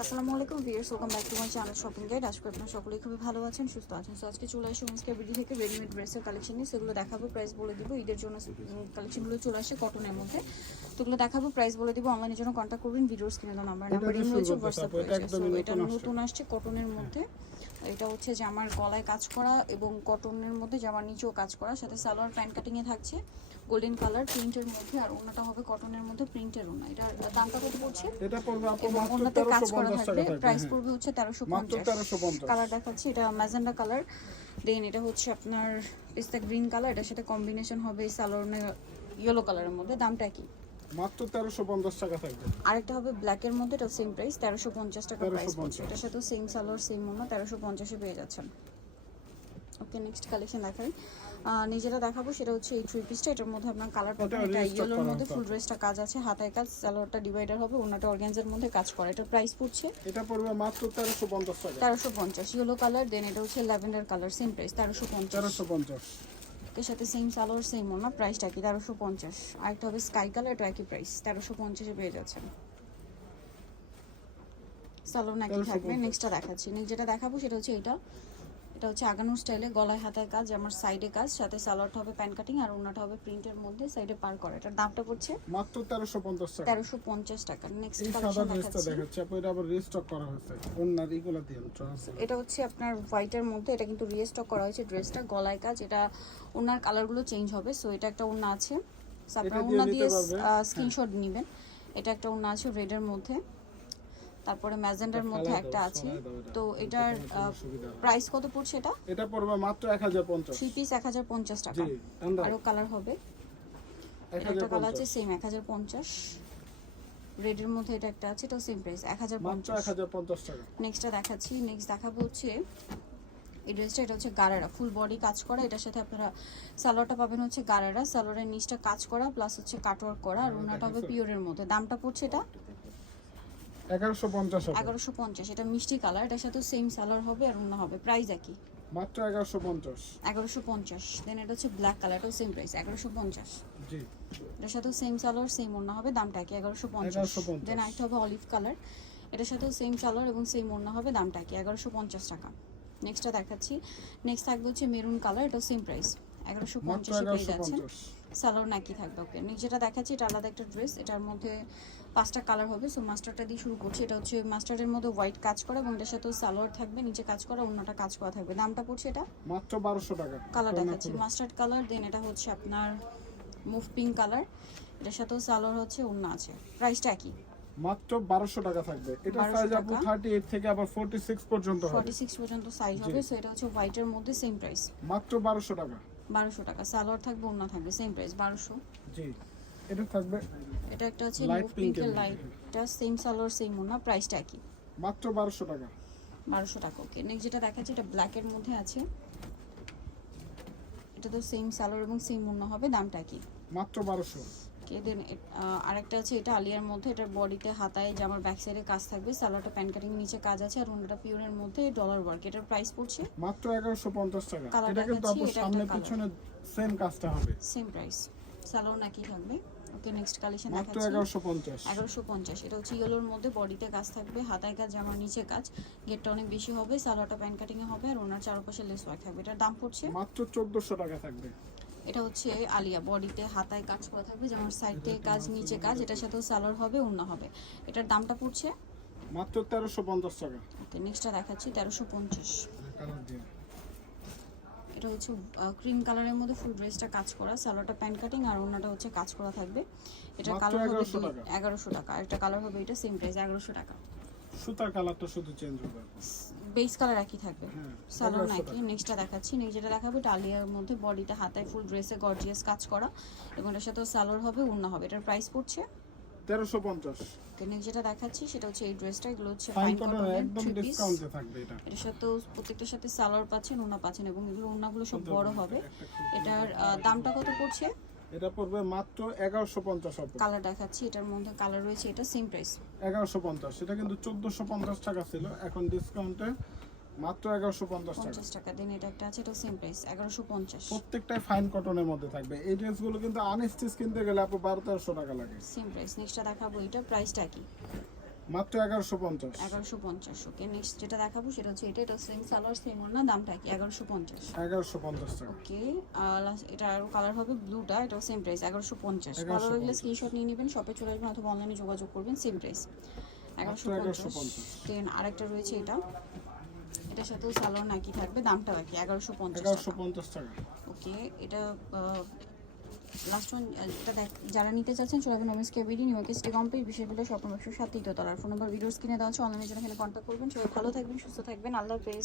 আসসালামু আলাইকুম viewers welcome back to my channel shopping guide আজকে আপনারা সকলেই খুবই ভালো আছেন, সুস্থ আছেন। সো আজকে চলে আসে হোমসকে বিডি থেকে রেডিমেড ড্রেসের কালেকশন নিয়ে। সেগুলো দেখাবো প্রাইস বলে দিব, ঈদের জন্য কালেকশনগুলো চলে আসে কটনের মধ্যে। তো ওগুলো দেখাবো প্রাইস বলে দিব অনলাইনের জন্য কন্ট্যাক্ট করবেন ভিডিওর স্ক্রিনে দেওয়া নাম্বার নাম্বার শুরু করতে হোয়াটসঅ্যাপ এটা নতুন আসছে। কটনের মধ্যে। এটা হচ্ছে জামার গলায় কাজ করা এবং কটনের মধ্যে জামার নিচেও কাজ করা সাথে সালোয়ার প্যান্ট কাটিং এ থাকছে গোল্ডেন কালার প্রিন্টের মধ্যে আর ওনাটা হবে কটনের মধ্যে প্রিন্টের ওনা এটা দামটা কত পড়ছে? এটা পড়বে আপু এবং ওনাতে কাজ করা থাকবে প্রাইস। পড়বে হচ্ছে তেরোশো মাত্র পঞ্চাশ। তেরোশো পঞ্চাশ। কালার দেখাচ্ছি এটা ম্যাজেন্ডা কালার দেন এটা হচ্ছে আপনার পিস্তা গ্রিন কালার এটার সাথে কম্বিনেশন হবে সালোয়ার ইয়েলো কালারের মধ্যে দামটা কি মাত্র তেরোশো পঞ্চাশ টাকা থাকবে। আরেকটা হবে ব্ল্যাকের মধ্যে এটা সেম প্রাইস তেরোশো পঞ্চাশ টাকা প্রাইস 1350 পড়ছে। এটার সাথে সেম সালোয়ার সেম মনে তেরোশো পঞ্চাশে পেয়ে যাচ্ছেন। ওকে নেক্সট কালেকশন দেখাই। নিজেরা দেখাবো সেটা হচ্ছে এই থ্রি পিসটা এটার মধ্যে আপনার কালার পাবেন এটা এটা ইয়েলোর মধ্যে। ফুল ড্রেসটা কাজ আছে। হাতায় কাজ সালোয়ারটা ডিভাইডার হবে ওনাটা অর্গ্যানজের মধ্যে কাজ করা। এটার প্রাইস পড়ছে এটা পড়বে মাত্র তেরোশো পঞ্চাশ টাকা। তেরোশো পঞ্চাশ। ইয়েলো কালার দেন এটা হচ্ছে ল্যাভেন্ডার কালার সেম প্রাইস তেরোশো পঞ্চাশ। তেরোশো পঞ্চাশ। এর সাথে সেম সালোয়ার সেম ওনা প্রাইসটা কি তেরোশো পঞ্চাশ। আরেকটা হবে স্কাই কালার এটা একই প্রাইস তেরোশো পঞ্চাশে পেয়ে যাচ্ছেন। সালোয়ার নাকি থাকবে? নেক্সটটা দেখাচ্ছি। নেক্সট যেটা দেখাবো সেটা হচ্ছে এটা। এটা হচ্ছে আগানোর স্টাইলে গলায় হাতায় কাজ আমার সাইডে কাজ সাথে সালোয়ারটা হবে প্যান কাটিং আর ওনাটা হবে প্রিন্টের মধ্যে সাইডে পার করা। এটার দামটা পড়ছে মাত্র তেরোশো পঞ্চাশ টাকা। তেরোশো পঞ্চাশ টাকা। নেক্সট কালেকশন দেখাচ্ছি। আপু এটা আবার রিস্টক করা হয়েছে। অন্যার ইগুলা দিয়ে ট্রান্সফার এটা হচ্ছে আপনার হোয়াইটের মধ্যে এটা কিন্তু রিস্টক করা হয়েছে ড্রেসটা গলায় কাজ। এটা ওনার কালারগুলো চেঞ্জ হবে সো এটা একটা ওনা আছে। আপনারা ওনা দিয়ে। স্ক্রিনশট নেবেন। এটা একটা ওনা আছে রেডের মধ্যে। তারপরে ম্যাজেন্ডার মধ্যে একটা আছে। তো এটার হয়। প্রাইস কত পড়ছে এটা? এটা পড়বে মাত্র এক হাজার পঞ্চাশ। থ্রি পিস এক হাজার পঞ্চাশ টাকা। জি ঠান্ডা আরও কালার হবে। এটা একটা কালার আছে সেম এক হাজার পঞ্চাশ। রেডের মধ্যে এটা একটা আছে এটাও সেম প্রাইস এক হাজার মাত্র পঞ্চাশ এক হাজার পঞ্চাশ টাকা। নেক্সটটা দেখাচ্ছি নেক্সট দেখাবো হচ্ছে এই ড্রেসটা এটা হচ্ছে গারারা ফুল বডি কাজ করা। এটার সাথে আপনারা সালোয়ারটা পাবেন হচ্ছে গারারা সালোয়ারের নিচটা কাজ করা প্লাস হচ্ছে কাটওয়ার্ক করা আর ওনাটা হবে পিওরের মধ্যে। দামটা পড়ছে এটা? এগারোশো পঞ্চাশ এটা মিষ্টি কালার এটার সাথে সেম সালোয়ার হবে আর ওনা হবে প্রাইস একই। মাত্র এগারোশো পঞ্চাশ। এগারোশো পঞ্চাশ দেন এটা হচ্ছে ব্ল্যাক কালার এটাও সেম প্রাইস এগারোশো পঞ্চাশ। জি। এটার সাথেও সেম সালোয়ার সেম ওড়না হবে দামটা কি এগারোশো পঞ্চাশ। 1150 দেন আরেকটা হবে অলিভ কালার এটার সাথেও সেম সালোয়ার এবং সেম ওড়না হবে দামটা কি এগারোশো পঞ্চাশ টাকা। নেক্সটটা দেখাচ্ছি। নেক্সট থাকবে হচ্ছে মেরুন কালার এটাও সেম প্রাইস এগারোশো পঞ্চাশে পেয়ে যাচ্ছেন। সালোয়ার নাকি থাকবে ওকে নেক্সট যেটা দেখাচ্ছি এটা আলাদা একটা ড্রেস এটার মধ্যে পাঁচটা কালার হবে সো মাস্টারটা দিয়ে শুরু করছি। এটা হচ্ছে মাস্টারের মধ্যে হোয়াইট কাজ করা এবং এটার সাথে সালোয়ার থাকবে নিচে কাজ করা অন্যটা কাজ করা থাকবে। দামটা পড়ছে এটা? মাত্র বারোশো টাকা। কালার দেখাচ্ছি মাস্টার্ড কালার দেন এটা হচ্ছে আপনার মুভ পিঙ্ক কালার এটার সাথেও সালোয়ার হচ্ছে অন্য আছে। প্রাইসটা একই। মাত্র বারোশো টাকা থাকবে। এটা সাইজ আপু টাকা। থার্টি এইট থেকে আবার ফোর্টি সিক্স পর্যন্ত হবে। ফর্টি সিক্স পর্যন্ত সাইজ হবে সো এটা হচ্ছে হোয়াইটের মধ্যে সেম প্রাইস মাত্র বারোশো টাকা। বারোশো টাকা। সালোয়ার থাকবে ওন্না থাকবে সেম প্রাইস বারোশো। জি এটা থাকবে এটা একটা আছে লাইটের পিঙ্কের লাইটটা সেম সালোয়ার সেম ওন্না প্রাইসটা একই। মাত্র বারোশো টাকা। বারোশো টাকা ওকে নেক্সট যেটা দেখাচ্ছি এটা ব্ল্যাকের মধ্যে আছে। এটা তো সেম সালোয়ার এবং সেম ওন্না হবে দামটা একই। মাত্র বারোশো। ওকে দেন আরেকটা আছে এটা আলিয়ার মধ্যে এটার বডিতে হাতায় জামার ব্যাক সাইডে কাজ থাকবে সালোয়ারটা প্যান কাটিং নিচে কাজ আছে আর অন্যটা পিওরের মধ্যে ডলার ওয়ার্ক এটার প্রাইস পড়ছে মাত্র এগারোশো পঞ্চাশ টাকা। Colour এটা কিন্তু আপু সামনে। পিছনে সেম কাজটা হবে। সেম প্রাইস সালোয়ার নাকি থাকবে। ওকে নেক্সট কালেকশন মাত্র দেখাচ্ছি। এগারোশো পঞ্চাশ। এগারোশো পঞ্চাশ। এটা হচ্ছে ইয়েলোর মধ্যে বডিতে কাজ থাকবে হাতায় কাজ জামার নিচে কাজ গেটটা অনেক বেশি হবে সালোয়ারটা প্যান কাটিং এ হবে আর ওনার চারপাশে লেস ওয়ার্ক থাকবে। এটার দাম পড়ছে মাত্র চোদ্দশো টাকা থাকবে। এটা হচ্ছে আলিয়া বডিতে হাতায় কাজ করা থাকবে যেমন সাইড থেকে কাজ নিচে কাজ এটার সাথেও সালোয়ার হবে অন্য হবে। এটার দামটা পড়ছে? মাত্র তেরোশো পঞ্চাশ টাকা। ওকে নেক্সটটা দেখাচ্ছি তেরোশো পঞ্চাশ। এটা হচ্ছে ক্রিম কালারের মধ্যে ফুল ড্রেসটা কাজ করা সালোয়ারটা প্যান্ট কাটিং আর অন্যটা হচ্ছে কাজ করা থাকবে। এটা কালার হবে 1100 টাকা। এগারোশো টাকা আর একটা কালার হবে এটা সেম প্রাইস এগারোশো টাকা। সুতার কালারটা শুধু চেঞ্জ হবে। বেস কালার একই থাকবে। হ্যাঁ সালোয়ার 1100 নেক্সটটা দেখাচ্ছি। নেক্সট যেটা দেখাবো ডালিয়ার মধ্যে বডিতে হাতায় ফুল ড্রেসে গর্জিয়াস কাজ করা। এবং এটার সাথে সালোয়ার হবে অন্য হবে। এটার প্রাইস পড়ছে? তেরোশো পঞ্চাশ। নেক্সট যেটা দেখাচ্ছি সেটা হচ্ছে এই ড্রেসটা এগুলো হচ্ছে ফাইন কটন একদম ডিসকাউন্টে থাকবে এটা। এটার সাথেও প্রত্যেকটার সাথে সালোয়ার পাচ্ছেন ওনা পাচ্ছেন এবং এগুলো ওনাগুলো সব বড় হবে। এটার দামটা কত পড়ছে? এটা পড়বে মাত্র এগারোশো পঞ্চাশ হবে কালার দেখাচ্ছি এটার মধ্যে কালার রয়েছে এটা সেম প্রাইস এগারোশো পঞ্চাশ এটা কিন্তু চোদ্দশো পঞ্চাশ টাকা ছিল এখন ডিসকাউন্টে মাত্র এগারোশো পঞ্চাশ টাকা। পঞ্চাশ টাকা দিন এটা একটা আছে এটা সেম প্রাইস এগারোশো পঞ্চাশ। প্রত্যেকটাই ফাইন কটনের মধ্যে থাকবে। এই ড্রেসগুলো কিন্তু আনস্টিচ কিনতে গেলে আপু বারো তেরোশো টাকা লাগে। সেম প্রাইস নেক্সটটা দেখাবো এটা প্রাইসটা কি? মাত্র এগারোশো পঞ্চাশ। এগারোশো পঞ্চাশ ওকে নেক্সট যেটা দেখাবো সেটা হচ্ছে এটা এটা সেম সালোয়ার সেম না দামটা কি? এগারোশো পঞ্চাশ। এগারোশো পঞ্চাশ টাকা। ওকে এটা আরও কালার হবে ব্লুটা এটাও সেম প্রাইস এগারোশো পঞ্চাশ। 1150 ভালো লাগলে স্ক্রিনশট নিয়ে নেবেন শপে চলে আসবেন অথবা অনলাইনে যোগাযোগ করবেন সেম প্রাইস এগারোশো এগারোশো পঞ্চাশ। পঞ্চাশ। দেন আরেকটা রয়েছে এটা। এটার সাথেও সালোয়ার নাকি থাকবে দামটা বাকি এগারোশো পঞ্চাশ এগারোশো পঞ্চাশ টাকা। ওকে এটা লাস্ট ওয়ান এটা দেখ, যারা নিতে চাচ্ছেন, চলে যাবেন কেবিডি নিউ ইয়র্কে সিটি কমপ্লিট বিষয়গুলো স্বপ্ন একশো সাত তলার ফোন নম্বর ভিডিওস কিনে দেওয়া আছে অনলাইনে জন্য খেলে কন্ট্যাক্ট করবেন। সবাই ভালো থাকবেন, সুস্থ থাকবেন, আল্লাহ হাফেজ।